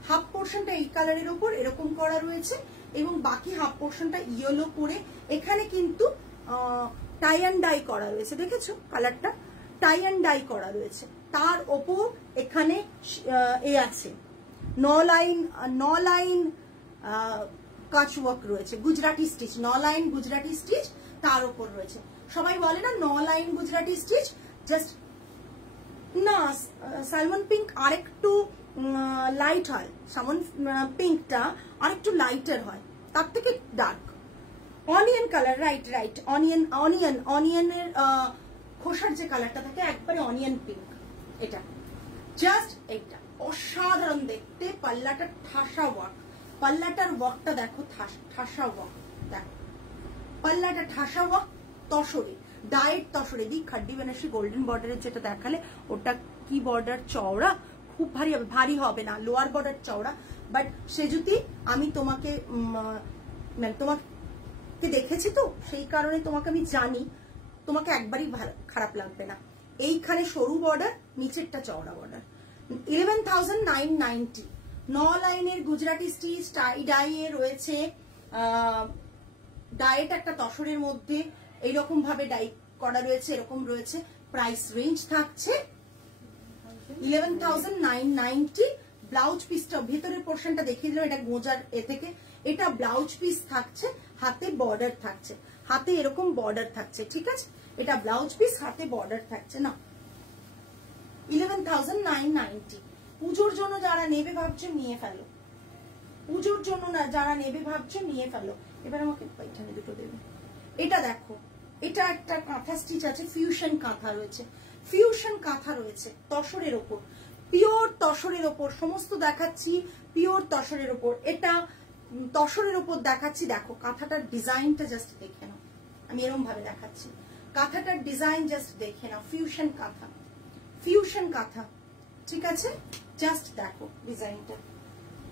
হাফ পোর্শনটা এই কালারের উপর এরকম করা রয়েছে, এবং বাকি হাফ পোর্শনটা ইয়েলো করে এখানে কিন্তু টাই অ্যান্ড ডাই করা রয়েছে। দেখেছো কালারটা, টাই অ্যান্ড ডাই করা রয়েছে। তার ওপর এখানে আছে 9 লাইন কাচওয়ার্ক রয়েছে, Gujarati stitch, 9 line Gujarati stitch তার ওপর রয়েছে। সবাই বলে না 9 লাইন গুজরাটি স্টিচ, জাস্ট না সালমন পিঙ্ক আরেকটু লাইট হয়, সালমন পিঙ্কটা আরেকটু লাইটার হয়, তার থেকে ডার্ক। অনিয়ন কালার, রাইট অনিয়নের খোসার যে কালারটা থাকে একবারে অনিয়ন পিঙ্ক। এটা জাস্ট এইটা অসাধারণ দেখতে। পাল্লাটা ঠাসা ওয়ার্ক, পাল্লাটার ওয়ার্কটা দেখো, ঠাসা ওয়ার্ক দেখো, পাল্লাটা ঠাসা ওয়ার্ক, তসরে ডায়েট তসরে দিই। খাড্ডি বেনারসি গোল্ডেন বর্ডারের যেটা দেখালে ওটা কি বর্ডার চওড়া, খুব ভারী হবে না, লোয়ার বর্ডার চওড়া। বাট সে যদি আমি তোমাকে দেখেছি তো সেই কারণে তোমাকে আমি জানি, তোমাকে একবারই খারাপ লাগবে না। এইখানে সরু বর্ডার, নিচেরটা চওড়া বর্ডার। 11,990। 9 লাইনের গুজরাটি স্টিচ, টাই ডাই এ রয়েছে, ডায়েট একটা তসরের মধ্যে এইরকম ভাবে ডাই করা রয়েছে, এরকম রয়েছে। প্রাইস রেঞ্জ থাকছে 11,990। ব্লাউজ পিসটা ভেতরের পোর্শনটা দেখিয়ে দিলাম, এটা গোজার থেকে, এটা ব্লাউজ পিস থাকছে, হাতে বর্ডার থাকছে। হাতে এরকম বর্ডার থাকছে, ঠিক আছে? এটা ব্লাউজ পিস, হাতে বর্ডার থাকছে না। 11,990। পুজোর জন্য যারা নেবে ভাবছো নিয়ে ফেলো, পুজোর জন্য না যারা নেবে ভাবছো নিয়ে ফেলো। এবার আমাকে পাইঠানি দুটো দেবে। এটা দেখো, এটা একটা কাঁথা স্টিচ আছে, ফিউশন কাঁথা রয়েছে, ফিউশন কাঁথা রয়েছে তসরের ওপর, পিওর তসরের ওপর সমস্ত দেখাচ্ছি, পিওর তসরের ওপর। এটা তসরের ওপর দেখাচ্ছি। দেখো কাঁথাটার ডিজাইনটা জাস্ট দেখে নাও, আমি এরকম ভাবে দেখাচ্ছি। কাঁথাটার ডিজাইন জাস্ট দেখে নাও, ফিউশন কাঁথা, ফিউশন কাঁথা, ঠিক আছে? জাস্ট দেখো ডিজাইনটা।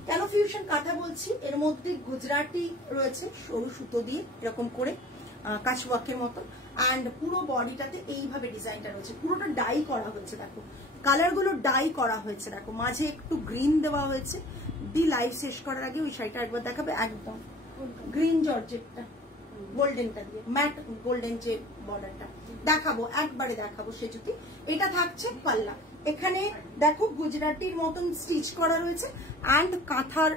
কেন ফিউশন কাঁথা বলছি? এর মধ্যে গুজরাটি রয়েছে সরু সুতো দিয়ে এরকম করে কাচওয়ার্কের মতো, অ্যান্ড পুরো বডিটাতে এইভাবে ডিজাইনটা রয়েছে, পুরোটা ডাই করা হয়েছে। দেখো কালার গুলো ডাই করা হয়েছে, দেখো মাঝে একটু গ্রিন দেওয়া হয়েছে। দি লাইভ শেষ করার আগে ওই শাড়িটা একবার দেখাবে, একদম গ্রিন জর্জেটটা গোল্ডেনটা দিয়ে, ম্যাট গোল্ডেন যে বর্ডারটা দেখাবো, একবারে দেখাবো সে যদি। এটা থাকছে পাল্লা, এখানে দেখো গুজরাটির মতন স্টিচ করা রয়েছে অ্যান্ড কাঁথার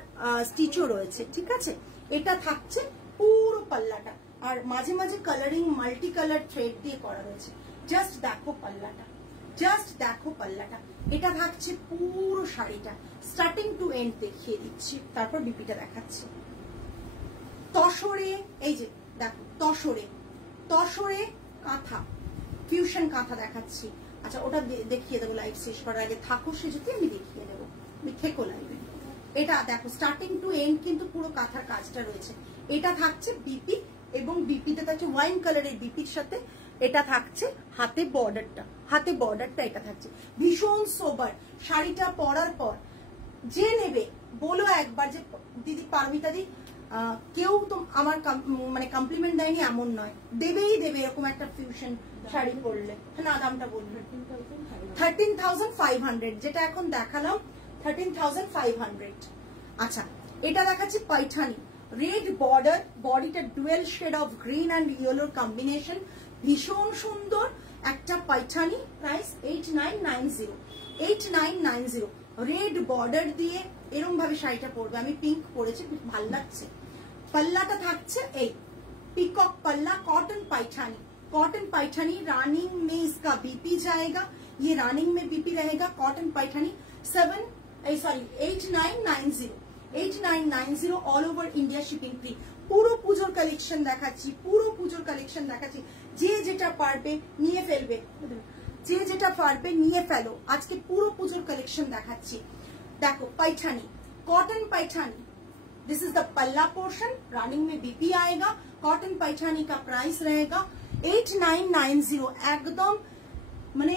স্টিচও রয়েছে, ঠিক আছে? এটা থাকছে পুরো পাল্লাটা, আর মাঝে মাঝে কালারিং মাল্টি কালার থ্রেড দিয়ে করা রয়েছে। জাস্ট দেখো পাল্লাটা, জাস্ট দেখো পাল্লাটা। এটা থাকছে পুরো শাড়িটা স্টার্টিং টু এন্ড দেখিয়ে দিচ্ছি, তারপর বিপিটা দেখাচ্ছি। তসরে, এই যে দেখো তসরে, তসরে কাঁথা, ফিউশন কাঁথা দেখাচ্ছি। আচ্ছা ওটা দেখিয়ে দেবো লাইভ শেষ করার আগে, থাকো সে যদি আমি দেখিয়ে দেবো, আমি থেকো লাইভে। এটা দেখো স্টার্টিং টু এন্ড কিন্তু পুরো কাঁথার কাজটা রয়েছে। এটা থাকছে বিপি, এবং বিপিতে থাকছে ওয়াইন কালারের বিপির সাথে এটা থাকছে হাতে বর্ডারটা, হাতে বর্ডারটা এটা থাকছে। ভীষণ সোবার শাড়িটা পরার পর যে নেবে বলো একবার যে দিদি পারমিতা দি কেউ তো আমার মানে কমপ্লিমেন্ট দেয়নি এমন নয়, দেবেই দেবে এরকম একটা ফিউশন শাড়ি পরলে। না দামটা বলবে 13,500, যেটা এখন দেখালাম 13,500। আচ্ছা এটা দেখাচ্ছি পাইঠানি, রেড বর্ডার, বডিটা dual shade of green and ইয়েলোর কম্বিনেশন, ভীষণ সুন্দর একটা পাইঠানি। প্রাইস 8990, 8990। রেড বর্ডার দিয়ে এরকম ভাবে শাড়িটা পরবে, আমি পিঙ্ক পরেছি, ভালো লাগছে। पल्ला থাকছে এই পিকক पल्ला, cotton Paithani, cotton Paithani running में इसका बीपी जाएगा, ये रनिंग में बीपी रहेगा। Cotton Paithani 8990, 8990 all over India shipping free. পুরো পুজোর কালেকশন দেখাচ্ছি, পুরো পুজোর কালেকশন দেখাচ্ছি। যে যেটা পারবে নিয়ে ফেলবে, যে যেটা পারবে নিয়ে ফেলো। আজকে পুরো পুজোর কালেকশন দেখাচ্ছি। देखो Paithani, cotton Paithani, this is the पल्ला पोर्शन, रनिंग में बीपी आएगा। कॉटन पैठानी का प्राइस रहेगा 8990। एकदम মানে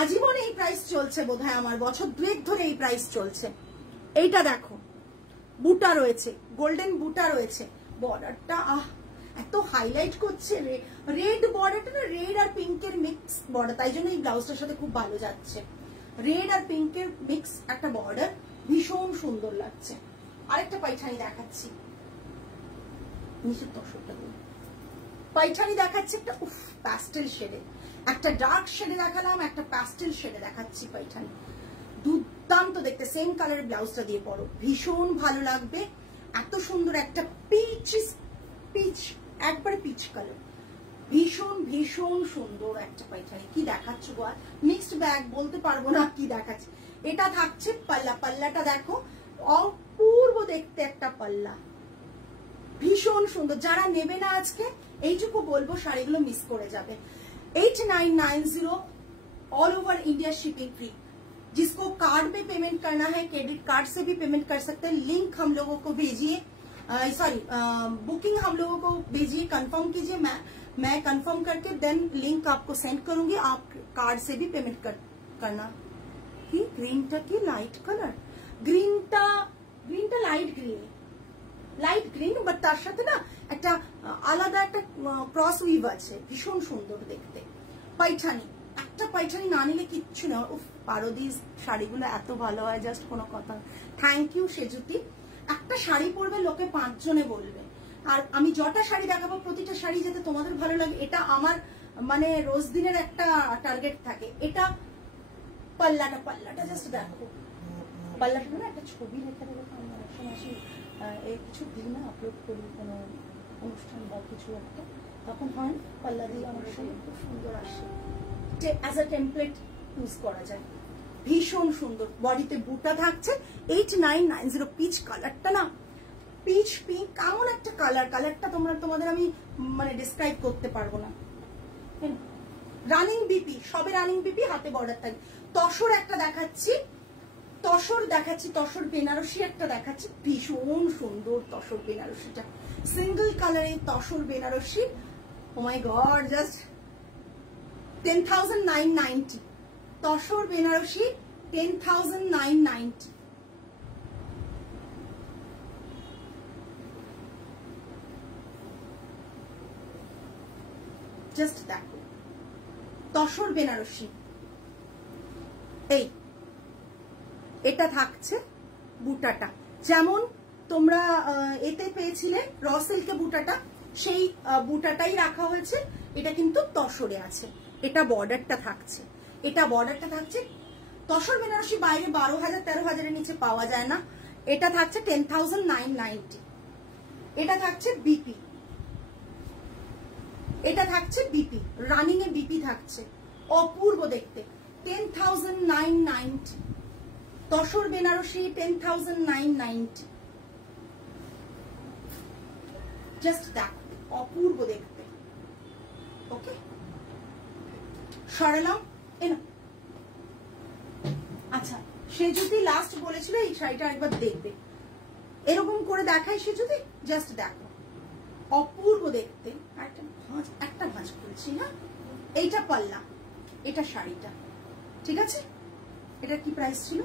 আজীবন এই প্রাইস চলছে, বোধহয় আমার বছর দুয়েক ধরে এই প্রাইস চলছে। এইটা দেখো বুটা রয়েছে, গোল্ডেন বুটা রয়েছে, বর্ডারটা আহ এত হাইলাইট করছে, রেড বর্ডারটা না, রেড আর পিঙ্কের মিক্স বর্ডার, তাই জন্য এই ব্লাউজটার সাথে খুব ভালো যাচ্ছে। রেড আর পিঙ্কের মিক্স একটা বর্ডার, ভীষণ সুন্দর লাগছে। আরেকটা পাইঠানি দেখাচ্ছি, নিচের তসরটা পাইঠানি দেখাচ্ছি একটা প্যাস্টেল শেডে, একটা ডার্ক শেডে দেখালাম, একটা প্যাস্টেল শেডে দেখাচ্ছি পাইঠানি। দুর্দান্ত দেখতে, সেম কালারের ব্লাউজটা দিয়ে পরো, ভীষণ ভালো লাগবে। এত সুন্দর একটা পিচ, একবারে পিচ কালার, ভীষণ ভীষণ সুন্দর একটা পাইঠানি। কি দেখাচ্ছ গো, মিক্সড ব্যাগ বলতে পারবো না কি দেখাচ্ছি। এটা থাকছে পাল্লা, পাল্লাটা দেখো অপূর্ব দেখতে একটা পাল্লা, ভীষণ সুন্দর। যারা নেবে না আজকে এইটুকু বলবো শাড়িগুলো মিস করে যাবে। 8990 all over India shipping free. जिसको कार्ड पे पेमेंट करना है, क्रेडिट कार्ड से भी पेमेंट कर सकते हैं। लिंक हम लोगों को भेजिए, सॉरी बुकिंग हम लोगों को भेजिए, कंफर्म कीजिए। मैं कंफर्म करके देन लिंक आपको सेंड करूंगी, आप कार्ड से भी पेमेंट करना। कि ग्रीनटा की लाइट कलर, ग्रीनटा light green, light green, but তার সাথে না একটা আলাদা একটা ক্রস উইভ আছে, ভীষণ সুন্দর দেখতে। পাইঠানি, একটা পাইঠানি না নিলে কিচ্ছু না। উফ পারদিস শাড়িগুলো এত ভালো হয়, জাস্ট কোনো কথা। Thank you Sejuti. একটা শাড়ি পরবে লোকে 5 জনে বলবে, আর আমি যটা শাড়ি দেখাবো প্রতিটা শাড়ি যাতে তোমাদের ভালো লাগে, এটা আমার মানে রোজ দিনের একটা টার্গেট থাকে। এটা পাল্লাটা জাস্ট দেখো, পাল্লাটা না একটা ছবি রেখে দেবো, কিছু দিই না আপলোড করি কোনো অনুষ্ঠান বা কিছু একটা, তখন হয় পাল্লা দিয়ে অনেক সময় খুব সুন্দর আসে, অ্যাজ আ টেমপ্লেট ইউজ করা যায়। ভীষণ সুন্দর, বডিতে বুটা থাকছে। 8990 পিচ কালারটা না, পিচ পিঙ্ক কেমন একটা কালার, কালারটা তোমাদের আমি মানে ডিসক্রাইব করতে পারবো না। রানিং বিপি, সবে রানিং বিপি, হাতে বর্ডার থাকে। তসর একটা দেখাচ্ছি, তসর বেনারসি একটা দেখাচ্ছি, ভীষণ সুন্দর তসর বেনারসিটা, সিঙ্গল কালারে tussar Banarasi. Oh my god, just 10,990 tussar Banarasi, 10,990। Just দেখো তসর বেনারসি। এই এটা থাকছে বুটাটা, যেমন তোমরা এতে পেয়েছিলে র সিল্কে বুটাটা, সেই বুটাটাই রাখা হয়েছে। এটা কিন্তু তসরে আছে, এটা বর্ডারটা থাকছে, তসর বেনারসি বাইরে 12,000 13,000 এর নিচে পাওয়া যায় না। এটা থাকছে 10,990। এটা থাকছে বিপি, রানিং এ বিপি থাকছে, অপূর্ব দেখতে, 10,990। তসর বেনারসি 10,990। জাস্ট দেখো, অপূর্ব দেখতে। ওকে, সরালাম। আচ্ছা, সে যদি লাস্ট বলেছিল এই শাড়িটা একবার দেখবে, এরকম করে দেখাই সে যদি, জাস্ট দেখো, অপূর্ব দেখতে। একটা ভাঁজ করেছি না, এইটা পাল্লা, এটা শাড়িটা, ঠিক আছে। এটা কি প্রাইস ছিল?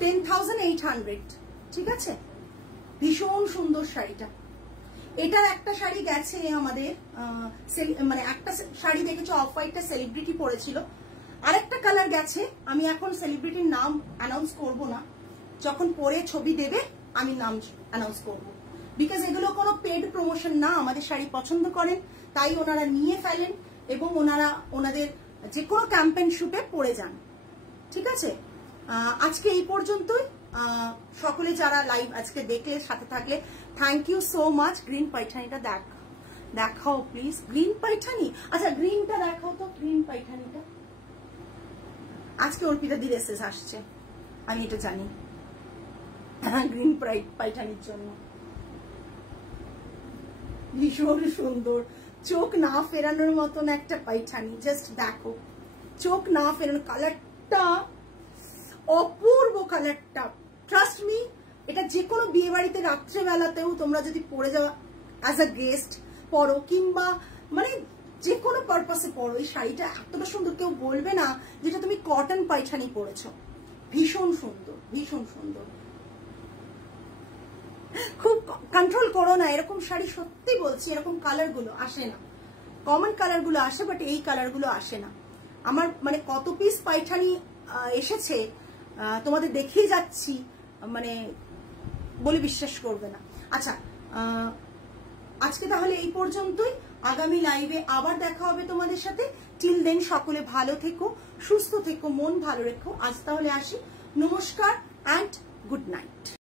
10,800, ঠিক আছে। ভীষণ সুন্দর শাড়িটা। এটার একটা শাড়ি গেছে আমাদের, মানে একটা শাড়ি দেখেছো অফ হোয়াইটটা সেলিব্রিটি পরেছিল, আরেকটা কালার গেছে। আমি এখন সেলিব্রিটির নাম অ্যানাউন্স করব না, যখন পরে ছবি দেবে আমি নাম অ্যানাউন্স করব, বিকজ এগুলো কোনো পেড প্রমোশন না। আমাদের শাড়ি পছন্দ করেন তাই ওনারা নিয়ে ফেলেন এবং ওনারা ওনাদের যে কোনো ক্যাম্পেইন শুটে পরে যান, ঠিক আছে। আজকে এই পর্যন্তই। সকলে যারা লাইভ আজকে দেখলে, সাথে থাকলে, thank you so much. Green পাইঠানিটা দেখাও প্লিজ, গ্রিন পাইঠানি। আচ্ছা, গ্রিনটা দেখাও তো, গ্রিন পাইঠানিটা। আজকে অর্পিতা দির এসএস আসছে, আমি এটা জানি, গ্রিন পাইঠানির জন্য। ভীষণ সুন্দর, চোখ না ফেরানোর মতন একটা পাইঠানি। জাস্ট দেখো, চোখ না ফেরানো, কালারটা অপূর্ব, কালারটা ট্রাস্ট মি। এটা যে কোনো বিয়ে বাড়িতে রাত্রেবেলাতেও তোমরা যদি পরে যাও, অ্যাজ আ গেস্ট পরো, কিংবা মানে যে কোনো পারপাসে পরো, এই শাড়িটা এতটা সুন্দর, কেউ বলবে না যেটা তুমি কটন পাইঠানি পরেছ। ভীষণ সুন্দর, ভীষণ সুন্দর। খুব কন্ট্রোল করো না, এরকম শাড়ি সত্যি বলছি, এরকম কালার গুলো আসে না। কমন কালার গুলো আসে, বাট এই কালার গুলো আসে না। আমার মানে কত পিস পাইঠানি এসেছে তোমাদের দেখিয়ে যাচ্ছি, মানে বলে বিশ্বাস করবে না। আচ্ছা, আজকে তাহলে এই পর্যন্তই। আগামী লাইভে আবার দেখা হবে তোমাদের সাথে। টিল দেন সকলে ভালো থেকো, সুস্থ থেকো, মন ভালো রেখো। আজ তাহলে আসি, নমস্কার অ্যান্ড গুড নাইট।